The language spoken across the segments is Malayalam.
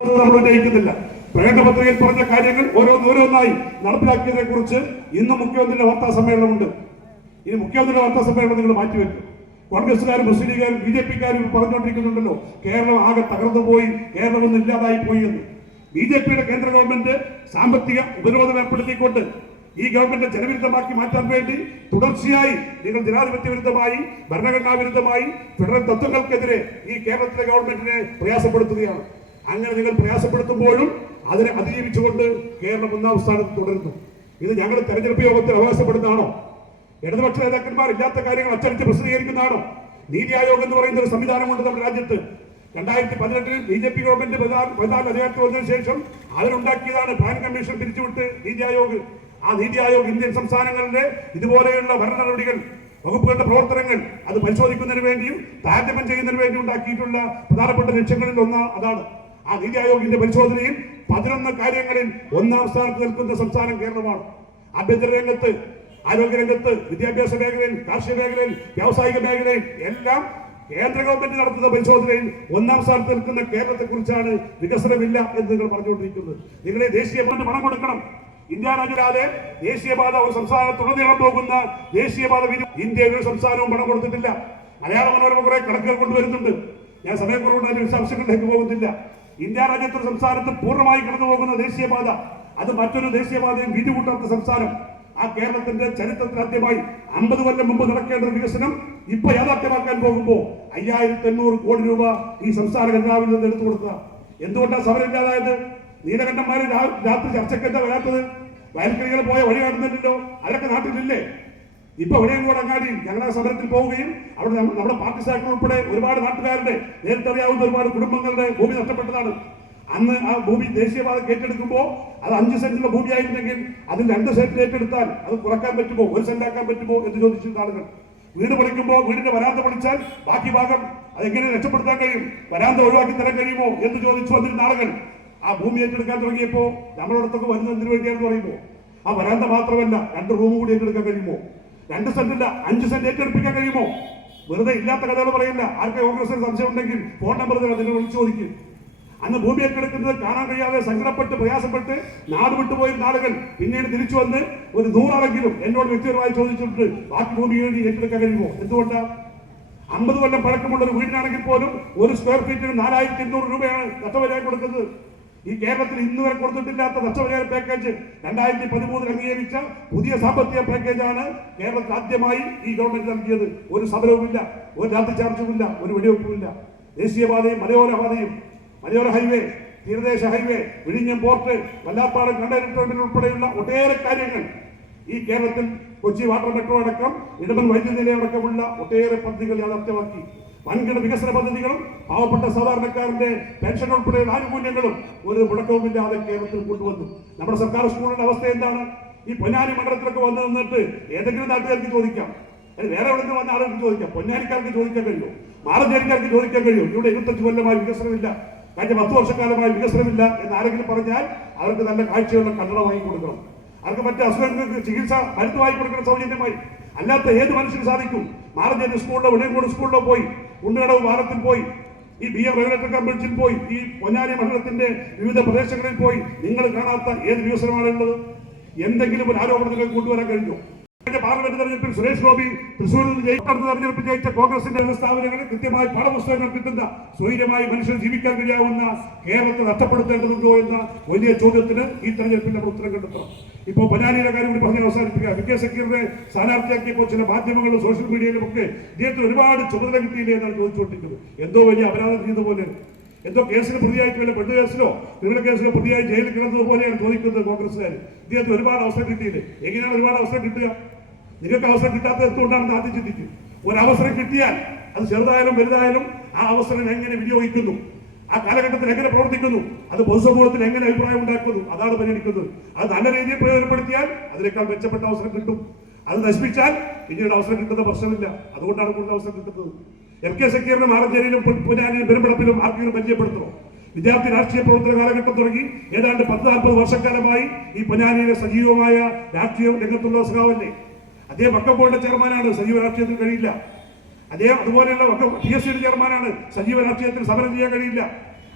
നമ്മൾ ഉന്നയിക്കുന്നില്ല. പ്രകടന പത്രികയിൽ പറഞ്ഞ കാര്യങ്ങൾ ഓരോന്നായി നടപ്പിലാക്കിയതിനെ കുറിച്ച് ഇന്ന് മുഖ്യമന്ത്രിയുടെ വാർത്താ സമ്മേളനമുണ്ട്. ഈ മുഖ്യമന്ത്രിയുടെ വാർത്താ സമ്മേളനം നിങ്ങൾ മാറ്റിവെക്കും. കോൺഗ്രസുകാരും മുസ്ലിം ലീഗുകാരും ബി ജെ പിക്കാരും പറഞ്ഞുകൊണ്ടിരിക്കുന്നുണ്ടല്ലോ കേരളം ആകെ തകർന്നു പോയി, കേരളം ഒന്നും ഇല്ലാതായി പോയി എന്ന്. ബി ജെ പിയുടെ കേന്ദ്ര ഗവൺമെന്റ് സാമ്പത്തിക ഉപരോധം ഏർപ്പെടുത്തിക്കൊണ്ട് ഈ ഗവൺമെന്റ് ജനവിരുദ്ധമാക്കി മാറ്റാൻ വേണ്ടി തുടർച്ചയായി നിങ്ങൾ ജനാധിപത്യ വിരുദ്ധമായി, ഭരണഘടനാ വിരുദ്ധമായി, ഫെഡറൽ തത്വങ്ങൾക്കെതിരെ ഈ കേരളത്തിലെ ഗവൺമെന്റിനെ പ്രയാസപ്പെടുത്തുകയാണ്. അങ്ങനെ നിങ്ങൾ പ്രയാസപ്പെടുത്തുമ്പോഴും അതിനെ അതിജീവിച്ചുകൊണ്ട് കേരളം ഒന്നാം സ്ഥാനത്ത് തുടരുന്നു. ഇത് ഞങ്ങൾ തെരഞ്ഞെടുപ്പ് യോഗത്തിൽ അവകാശപ്പെടുന്നതാണോ? ഇടതുപക്ഷ നേതാക്കന്മാർ ഇല്ലാത്ത കാര്യങ്ങൾ അച്ചടിച്ച് പ്രസിദ്ധീകരിക്കുന്നതാണോ? നീതി ആയോഗ് എന്ന് പറയുന്ന ഒരു സംവിധാനമുണ്ട് നമ്മുടെ രാജ്യത്ത്. 2018 ബി ജെ പി ഗവൺമെന്റ് 14 അധികാരത്തിൽ വന്നതിന് ശേഷം അതിനുണ്ടാക്കിയതാണ് പ്ലാൻ കമ്മീഷൻ പിരിച്ചുവിട്ട് നീതി ആയോഗ്. ആ നീതി ആയോഗ് ഇന്ത്യൻ സംസ്ഥാനങ്ങളുടെ ഇതുപോലെയുള്ള ഭരണ നടപടികൾ, വകുപ്പുകളുടെ പ്രവർത്തനങ്ങൾ അത് പരിശോധിക്കുന്നതിന് വേണ്ടിയും താരതമ്യം ചെയ്യുന്നതിന് വേണ്ടി ഉണ്ടാക്കിയിട്ടുള്ള പ്രധാനപ്പെട്ട ലക്ഷ്യങ്ങളിൽ ഒന്ന് അതാണ്. ആ നീതി ആയോഗിന്റെ പരിശോധനയിൽ 11 കാര്യങ്ങളിൽ ഒന്നാം സ്ഥാനത്ത് നിൽക്കുന്ന സംസ്ഥാനം കേരളമാണ്. ആഭ്യന്തര രംഗത്ത്, ആരോഗ്യരംഗത്ത്, വിദ്യാഭ്യാസ മേഖലയിൽ, കാർഷിക മേഖലയിൽ, വ്യാവസായിക മേഖലയിൽ എല്ലാം കേന്ദ്ര ഗവൺമെന്റ് നടത്തുന്ന പരിശോധനയിൽ ഒന്നാം സ്ഥാനത്ത് നിൽക്കുന്ന കേരളത്തെ കുറിച്ചാണ് വികസനമില്ല എന്ന് നിങ്ങൾ പറഞ്ഞുകൊണ്ടിരിക്കുന്നത്. നിങ്ങളെ ദേശീയപാത പണം കൊടുക്കണം. ഇന്ത്യ രാജ്യരാതെ ദേശീയപാത ഒരു സംസ്ഥാനത്തുടനീളം പോകുന്ന ദേശീയപാത ഇന്ത്യയിൽ ഒരു സംസ്ഥാനവും പണം കൊടുത്തിട്ടില്ല. മലയാള മനോരമ കുറെ കണക്കുകൾ കൊണ്ടുവരുന്നുണ്ട്. ഞാൻ സമയക്കുറവുകൊണ്ട് അതിന്റെ വിശദാംശങ്ങളിലേക്ക് പോകുന്നില്ല. ഇന്ത്യ രാജ്യത്തൊരു സംസ്ഥാനത്ത് പൂർണ്ണമായി കടന്നു പോകുന്ന ദേശീയപാത, അത് മറ്റൊരു ദേശീയപാതയും വീതി കൂട്ടാത്ത സംസ്ഥാനം. ആ കേരളത്തിന്റെ ചരിത്രത്തിൽ ആദ്യമായി 50 കൊല്ലം മുമ്പ് നടക്കേണ്ട വികസനം ഇപ്പൊ യാഥാർത്ഥ്യമാക്കാൻ പോകുമ്പോൾ 5800 കോടി രൂപ ഈ സംസ്ഥാന ഖജനാവിൽ നിന്ന് എടുത്തു കൊടുക്കുക. എന്തുകൊണ്ടാണ് സമരം ഇല്ലാതായത്? നീലകണ്ഠന്മാര് രാത്രി ചർച്ചക്കെന്താ വരാത്തത്? വയൽക്കിളികൾ പോയ വഴി കാണുന്നില്ലല്ലോ, അതൊക്കെ നാട്ടിലില്ലേ? ഇപ്പൊ എവിടെയും അങ്ങാടി ഞങ്ങളുടെ സമരത്തിൽ പോവുകയും അവിടെ നമ്മുടെ പാർട്ടി സാക്കൾ ഉൾപ്പെടെ ഒരുപാട് നാട്ടുകാരുടെ നേരിട്ടറിയാവുന്ന ഒരുപാട് കുടുംബങ്ങളുടെ ഭൂമി നഷ്ടപ്പെട്ടതാണ്. അന്ന് ആ ഭൂമി ദേശീയപാത ഏറ്റെടുക്കുമ്പോൾ അത് 5 സെന്റിലുള്ള ഭൂമി ആയിരുന്നെങ്കിൽ അതിൽ 2 സെന്റ് ഏറ്റെടുത്താൽ അത് കുറക്കാൻ പറ്റുമോ, 1 സെന്റ് ആക്കാൻ പറ്റുമോ എന്ന് ചോദിച്ചിരുന്ന ആളുകൾ. വീട് പൊളിക്കുമ്പോൾ വീടിന്റെ വരാന്ത പൊളിച്ചാൽ ബാക്കി ഭാഗം അതെങ്ങനെ രക്ഷപ്പെടുത്താൻ കഴിയും, വരാന്ത ഒഴിവാക്കി തരാൻ കഴിയുമോ എന്ന് ചോദിച്ചു വന്നിരുന്ന ആളുകൾ ആ ഭൂമി ഏറ്റെടുക്കാൻ തുടങ്ങിയപ്പോൾ നമ്മളോടത്തൊക്കെ വരുന്നതിന് വേണ്ടിയാണെന്ന് പറയുമ്പോൾ ആ വരാന്ത മാത്രമല്ല 2 റൂം കൂടി ഏറ്റെടുക്കാൻ കഴിയുമോ, 2 സെന്റില്ല 5 സെന്റ് ഏറ്റെടുപ്പിക്കാൻ കഴിയുമോ? വെറുതെ ഇല്ലാത്ത കഥകൾ പറയില്ല. ആർക്ക് കോൺഗ്രസിന് സംശയം ഉണ്ടെങ്കിൽ ഫോൺ നമ്പർ തരാം, നിങ്ങൾ വിളിച്ചു ചോദിക്കും. അന്ന് ഭൂമി ഏറ്റെടുക്കുന്നത് കാണാൻ കഴിയാതെ സങ്കടപ്പെട്ട് പ്രയാസപ്പെട്ട് നാട് വിട്ടുപോയിരുന്ന ആളുകൾ പിന്നീട് തിരിച്ചു വന്ന് ഒരു 100 ആളെങ്കിലും എന്നോട് വ്യക്തിപരമായി ചോദിച്ചിട്ടുണ്ട് ബാക്കി ഭൂമി വേണ്ടി ഏറ്റെടുക്കാൻ കഴിയുമോ? എന്തുകൊണ്ടാണ്? 50 കൊല്ലം പഴക്കമുള്ള ഒരു വീടിനാണെങ്കിൽ പോലും ഒരു സ്ക്വയർ ഫീറ്റിന് 4200 രൂപയാണ് നഷ്ടപരിഹാരം കൊടുക്കുന്നത്. ഈ കേരളത്തിൽ ഇന്ന് വരെ കൊടുത്തിട്ടില്ലാത്ത നഷ്ടപരിഹാര പാക്കേജ് 2013 അംഗീകരിച്ച പുതിയ സാമ്പത്തിക പാക്കേജാണ് കേരളത്തിൽ ആദ്യമായി ഈ ഗവൺമെന്റ് നൽകിയത്. ഒരു സമരവുമില്ല, ഒരു രാത്രി ചാർജുമില്ല, ഒരു വെടിവെപ്പുമില്ല. ദേശീയപാതയും മലയോരപാതയും, മലയോര ഹൈവേ, തീരദേശ ഹൈവേ, വിഴിഞ്ഞം പോർട്ട്, വല്ലാപ്പാറ കണ്ടെയ്നർ ടെർമിനൽ ഉൾപ്പെടെയുള്ള ഒട്ടേറെ കാര്യങ്ങൾ ഈ കേരളത്തിൽ കൊച്ചി വാട്ടർ മെട്രോ അടക്കം ഇടമൺ വൈദ്യുതി നിലയം അടക്കമുള്ള ഒട്ടേറെ പദ്ധതികൾ യാഥാർത്ഥ്യമാക്കി. വൻകിട വികസന പദ്ധതികളും പാവപ്പെട്ട സാധാരണക്കാരന്റെ പെൻഷൻ ഉൾപ്പെടെയുള്ള ആനുകൂല്യങ്ങളും ഒരു മുടക്കവുമില്ലാതെ കേരളത്തിൽ കൊണ്ടുവന്നു. നമ്മുടെ സർക്കാർ സ്കൂളുകളുടെ അവസ്ഥ എന്താണ്? ഈ പൊന്നാനി മണ്ഡലത്തിലൊക്കെ വന്നു നിന്നിട്ട് ഏതെങ്കിലും നാട്ടുകാർക്ക് ചോദിക്കാം, വേറെ എവിടെ വന്ന ആളുകൾക്ക് ചോദിക്കാം, പൊന്നാനിക്കാർക്ക് ചോദിക്കാൻ കഴിയുമോ, മാറഞ്ചേരിക്കാർക്ക് ചോദിക്കാൻ കഴിയുമോ? ഇവിടെ 25 കൊല്ലമായി വികസനമില്ല, കഴിഞ്ഞ 10 വർഷക്കാലമായി വികസനമില്ല എന്ന് ആരെങ്കിലും പറഞ്ഞാൽ അവർക്ക് നല്ല കാഴ്ചയുള്ള കണ്ണട വാങ്ങി കൊടുക്കണം. അവർക്ക് മറ്റു അസുഖങ്ങൾക്ക് ചികിത്സ മരുന്ന് വാങ്ങി കൊടുക്കണം സൗജന്യമായി. അല്ലാത്ത ഏത് മനുഷ്യന് സാധിക്കും? മാറഞ്ചേരി സ്കൂളിലോ വെളിയങ്കോട് സ്കൂളിലോ പോയി, ഉണ്ണുകടവ് പാലത്തിൽ പോയി, ഈ BM റെഗുലേറ്റർ കമ്പനിയിൽ പോയി, ഈ പൊന്നാനി മണ്ഡലത്തിന്റെ വിവിധ പ്രദേശങ്ങളിൽ പോയി നിങ്ങൾ കാണാത്ത ഏത് വികസനമാണ് ഉള്ളത്? എന്തെങ്കിലും ഒരു ആരോപണം നിങ്ങൾക്ക് കൊണ്ടുവരാൻ കഴിഞ്ഞു? പാർലമെന്റ് തെരഞ്ഞെടുപ്പിൽ സുരേഷ് ഗോപി തൃശ്ശൂരിൽ തെരഞ്ഞെടുപ്പ് ജയിച്ച കോൺഗ്രസിന്റെ സ്ഥാപനങ്ങളിൽ കൃത്യമായി പാഠപുസ്തകങ്ങൾ കിട്ടുന്ന സ്വൈര്യമായി മനുഷ്യർ ജീവിക്കാൻ കഴിയാവുന്ന കേരളത്തെ നഷ്ടപ്പെടുത്തേണ്ടതുണ്ടോ എന്ന വലിയ ചോദ്യത്തിന് ഈ തെരഞ്ഞെടുപ്പിന്റെ ഉത്തരം കണ്ടെത്തണം. ഇപ്പോൾ പൊന്നാനിയുടെ കാര്യം കൂടി പറഞ്ഞ് അവസാനിപ്പിക്കുക. VK സക്കീറിനെ സ്ഥാനാർത്ഥിയാക്കിയപ്പോൾ ചില മാധ്യമങ്ങളിലും സോഷ്യൽ മീഡിയയിലും ഒക്കെ ഇദ്ദേഹത്തിന് ഒരുപാട് ചുമതല കിട്ടിയില്ലേ എന്നാണ് ചോദിച്ചുകൊണ്ടിരിക്കുന്നത്. എന്തോ വലിയ അപരാധം ചെയ്തതുപോലെ, എന്തോ കേസിന് പ്രതിയായിട്ട് വല്ല പെണ്ണ് കേസിലോ ക്രിമിനൽ കേസിലോ പ്രതിയായി ജയിലിൽ കിടന്നതുപോലെയാണ് ചോദിക്കുന്നത് കോൺഗ്രസ്സുകാർ. ഇദ്ദേഹത്തിന് ഒരുപാട് അവസരം കിട്ടിയില്ലേ? എങ്ങനെയാണ് ഒരുപാട് അവസരം കിട്ടുക? നിങ്ങൾക്ക് അവസരം കിട്ടാത്തത് എന്തുകൊണ്ടാണെന്ന് ആദ്യം ചിന്തിക്കും. ഒരവസരം കിട്ടിയാൽ അത് ചെറുതായാലും വലുതായാലും ആ അവസരം എങ്ങനെ വിനിയോഗിക്കുന്നു, ആ കാലഘട്ടത്തിൽ എങ്ങനെ പ്രവർത്തിക്കുന്നു, അത് പൊതുസമൂഹത്തിൽ എങ്ങനെ അഭിപ്രായം ഉണ്ടാക്കുന്നു, അതാണ് പരിഗണിക്കുന്നത്. അത് നല്ല രീതിയിൽ പ്രയോജനപ്പെടുത്തിയാൽ അതിനേക്കാൾ മെച്ചപ്പെട്ട അവസരം കിട്ടും. അത് നശിപ്പിച്ചാൽ പിന്നീട് അവസരം കിട്ടുന്ന പ്രശ്നമില്ല. അതുകൊണ്ടാണ് കൂടുതൽ അവസരം കിട്ടുന്നത്. MK സക്കീറിന് മാറഞ്ചേരിയിലും പൊന്നാനിയിലും പെരുമ്പടപ്പിലും ആർക്കെങ്കിലും പരിചയപ്പെടുത്തണോ? വിദ്യാർത്ഥി രാഷ്ട്രീയ പ്രവർത്തന കാലഘട്ടം തുടങ്ങി ഏതാണ്ട് 10-40 വർഷക്കാലമായി ഈ പൊന്നാനിയിലെ സജീവമായ രാഷ്ട്രീയ രംഗത്തുള്ള സഖാവല്ലേ. അദ്ദേഹം വക്കം ബോർഡിന്റെ ചെയർമാനാണ്, സജീവ രാഷ്ട്രീയത്തിൽ കഴിയില്ല. അദ്ദേഹം അതുപോലെയുള്ള PSCയുടെ ചെയർമാനാണ്, സജീവ രാഷ്ട്രീയത്തിൽ സമരം ചെയ്യാൻ കഴിയില്ല.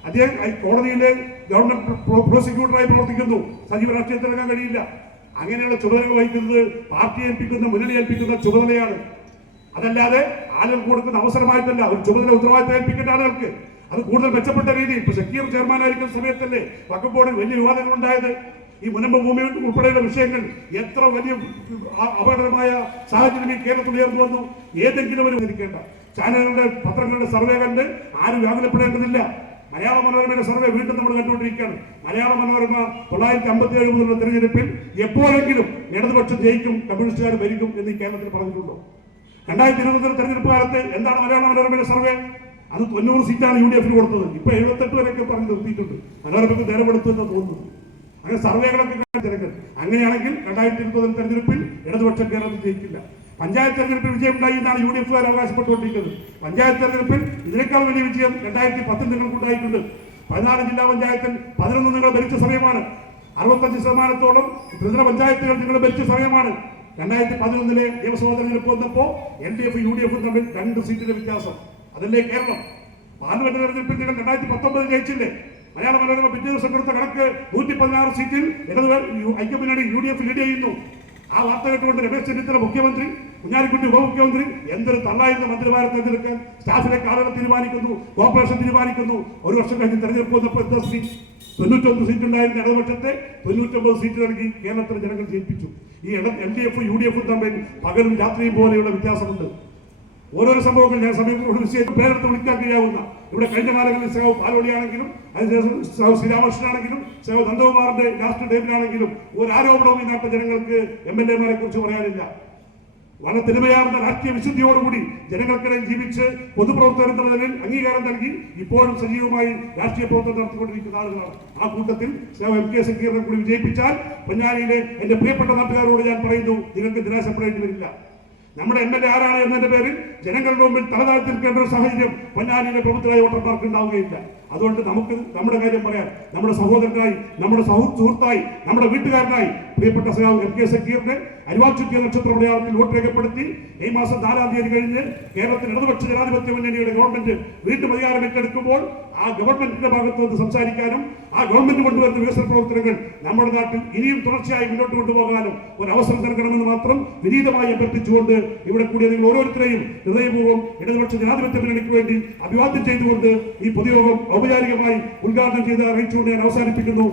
അദ്ദേഹം കോടതിയിലെ ഗവൺമെന്റ് പ്രോസിക്യൂട്ടറായി പ്രവർത്തിക്കുന്നു. സജീവ രാഷ്ട്രീയത്തിൽ ഇറങ്ങാൻ കഴിയില്ല. അങ്ങനെയുള്ള ചുമതലകൾ വഹിക്കുന്നത് പാർട്ടി ഏൽപ്പിക്കുന്ന, മുന്നണി ഏൽപ്പിക്കുന്ന ചുമതലയാണ്. അതല്ലാതെ ആളുകൾക്ക് കൊടുക്കുന്ന അവസരമായിട്ടല്ല. ഒരു ചുമതല ഉത്തരവാദിത്തം ഏൽപ്പിക്കേണ്ട ആളുകൾക്ക് അത് കൂടുതൽ മെച്ചപ്പെട്ട രീതിയിൽ. ഇപ്പൊ ഷക്കീർ ചെയർമാനായിരിക്കുന്ന സമയത്തല്ലേ വഖഫ് ബോർഡിൽ വലിയ വിവാദങ്ങൾ ഉണ്ടായത്. ഈ മുനമ്പ് ഭൂമി ഉൾപ്പെടെയുള്ള വിഷയങ്ങൾ എത്ര വലിയ അപകടകരമായ സാഹചര്യം ഈ കേരളത്തിൽ ഉയർന്നു വന്നു. ഏതെങ്കിലും ഒരു ഇരിക്കേണ്ട ചാനലുകളുടെ, പത്രങ്ങളുടെ സർവേ കണ്ട് ആരും വ്യാകുലപ്പെടേണ്ടതില്ല. മലയാള മനോരമയുടെ സർവേ വീണ്ടും നമ്മൾ കണ്ടുകൊണ്ടിരിക്കുകയാണ്. മലയാള മനോരമ 1957 മുതലുള്ള തെരഞ്ഞെടുപ്പിൽ എപ്പോഴെങ്കിലും ഇടതുപക്ഷം ജയിക്കും, കമ്മ്യൂണിസ്റ്റുകാർ ഭരിക്കും എന്ന് ഈ കേരളത്തിൽ പറഞ്ഞിട്ടുണ്ടോ? 2020 തെരഞ്ഞെടുപ്പ് കാലത്ത് എന്താണ് മലയാള മനോരമയുടെ സർവേ? അത് 90 സീറ്റാണ് UDF കൊടുത്തത്. ഇപ്പൊ 78 വരെയൊക്കെ പറഞ്ഞ് നിർത്തിയിട്ടുണ്ട്. മനോരമയ്ക്ക് നേരമെടുത്തു എന്ന് തോന്നുന്നു. അങ്ങനെ സർവേകളൊക്കെ ജനങ്ങൾ. അങ്ങനെയാണെങ്കിൽ 2020 തെരഞ്ഞെടുപ്പിൽ ഇടതുപക്ഷം കേരളത്തിൽ ജയിക്കില്ല. പഞ്ചായത്ത് തെരഞ്ഞെടുപ്പിൽ വിജയം ഉണ്ടായി എന്നാണ് UDFകാർ അവകാശപ്പെട്ടുകൊണ്ടിരിക്കുന്നത്. പഞ്ചായത്ത് തെരഞ്ഞെടുപ്പിൽ ഇതിനേക്കാൾ വലിയ വിജയം 2010 നിങ്ങൾക്കുണ്ടായിട്ടുണ്ട്. 14 ജില്ലാ പഞ്ചായത്തിൽ 11 നിങ്ങൾ ഭരിച്ച സമയമാണ്. 65% ത്രിതല പഞ്ചായത്തുകൾ നിങ്ങൾ ഭരിച്ച സമയമാണ്. 2011 നിയമസഭാ തെരഞ്ഞെടുപ്പ് വന്നപ്പോൾ LDF UDF തമ്മിൽ 2 സീറ്റിന്റെ വ്യത്യാസം. അതല്ലേ കേരളം? പാർലമെന്റ് തെരഞ്ഞെടുപ്പിൽ നിങ്ങൾ 2019 ജയിച്ചില്ലേ? മലയാള മനോരമ പിറ്റേ ദിവസം കൊടുത്ത കണക്ക് 116 സീറ്റിൽ ഐക്യമുന്നണി UDF ലീഡ് ചെയ്യുന്നു. ആ വാർത്ത കേട്ടുകൊണ്ട് രമേശ് ചെന്നിത്തല മുഖ്യമന്ത്രി, കുഞ്ഞാലിക്കുട്ടി ഉപമുഖ്യമന്ത്രി എന്തൊരു തള്ളായിരുന്ന മന്ത്രിമാരെ തെരഞ്ഞെടുക്കാൻ സ്റ്റാഫിലേക്ക് ആളുകൾ തീരുമാനിക്കുന്നു, കോർപ്പറേഷൻ തീരുമാനിക്കുന്നു. ഒരു വർഷം കഴിഞ്ഞ് തെരഞ്ഞെടുപ്പ് വന്നപ്പോൾ എന്താ സ്ഥിതി? 91 സീറ്റ് ഉണ്ടായിരുന്ന ഇടതുപക്ഷത്തെ 99 സീറ്റ് നൽകി കേരളത്തിലെ ജനങ്ങൾ ജയിപ്പിച്ചു. ഈ LDF UDF തമ്മിൽ പകലും രാത്രിയും പോലെയുള്ള വ്യത്യാസമുണ്ട്. ഓരോരോ സംഭവങ്ങൾ ഞാൻ സമയത്തോട് പേരെടുത്ത് വിളിക്കാൻ കഴിയാവുന്ന, ഇവിടെ കഴിഞ്ഞ കാലങ്ങളിൽ സേവ് പാലോളിയാണെങ്കിലും അതിനുശേഷം സേവ് ശ്രീരാമകൃഷ്ണനാണെങ്കിലും സേവ് നന്ദകുമാറിന്റെ ലാസ്റ്റ് ഡേറ്റിലാണെങ്കിലും ഒരു ആരോപണവും ഈ നാട്ടിലെ ജനങ്ങൾക്ക് MLA-മാരെ കുറിച്ച് പറയാനില്ല. വളരെ തിന്മയാർന്ന രാഷ്ട്രീയ വിശുദ്ധിയോടുകൂടി ജനങ്ങൾക്കിടയിൽ ജീവിച്ച് പൊതുപ്രവർത്തനം നിലയിൽ അംഗീകാരം നൽകി ഇപ്പോഴും സജീവമായി രാഷ്ട്രീയ പ്രവർത്തനം നടത്തിക്കൊണ്ടിരിക്കുന്ന ആളുകളാണ്. ആ കൂട്ടത്തിൽ MK സക്കീറിനെ കൂടി വിജയിപ്പിച്ചാൽ പൊന്നാനിയിലെ എന്റെ പ്രിയപ്പെട്ട നാട്ടുകാരോട് ഞാൻ പറയുന്നു, നിങ്ങൾക്ക് നിരാശപ്പെടേണ്ടി വരില്ല. നമ്മുടെ MLA ആരാണ് എന്നതിന്റെ പേരിൽ ജനങ്ങളുടെ മുമ്പിൽ തലതാഴ്ത്തി നിൽക്കേണ്ട ഒരു സാഹചര്യം പൊന്നാനിയിലെ പ്രമുഖരായ വോട്ടർമാർക്ക് ഉണ്ടാവുകയില്ല. അതുകൊണ്ട് നമുക്ക് നമ്മുടെ കാര്യം പറയാൻ, നമ്മുടെ സഹോദരനായി, നമ്മുടെ സുഹൃത്തായി, നമ്മുടെ വീട്ടുകാരനായി പ്രിയപ്പെട്ട MK സക്കീറിനെ അരിവാച്ചുറ്റിയ നക്ഷത്ര മലയാളത്തിൽ വോട്ട് രേഖപ്പെടുത്തി ഈ മാസം 4-ാം തീയതി കഴിഞ്ഞ് കേരളത്തിൽ ഇടതുപക്ഷ ജനാധിപത്യ മുന്നണിയുടെ ഗവൺമെന്റ് വീണ്ടും അധികാരം ഏറ്റെടുക്കുമ്പോൾ ആ ഗവൺമെന്റിന്റെ ഭാഗത്ത് നിന്ന് സംസാരിക്കാനും ആ ഗവൺമെന്റ് കൊണ്ടുവരുന്ന വികസന പ്രവർത്തനങ്ങൾ നമ്മുടെ നാട്ടിൽ ഇനിയും തുടർച്ചയായി മുന്നോട്ട് കൊണ്ടുപോകാനും ഒരു അവസരം നൽകണമെന്ന് മാത്രം വിനീതമായി അഭ്യർത്ഥിച്ചുകൊണ്ട് ഇവിടെ കൂടിയ നിങ്ങൾ ഓരോരുത്തരെയും ഹൃദയപൂർവ്വം ഇടതുപക്ഷ ജനാധിപത്യ മുന്നണിക്ക് വേണ്ടി അഭിവാദ്യം ചെയ്തുകൊണ്ട് ഈ പൊതുയോഗം ഔപചാരികമായി ഉദ്ഘാടനം ചെയ്ത് അറിയിച്ചുകൊണ്ട് ഞാൻ അവസാനിപ്പിക്കുന്നു.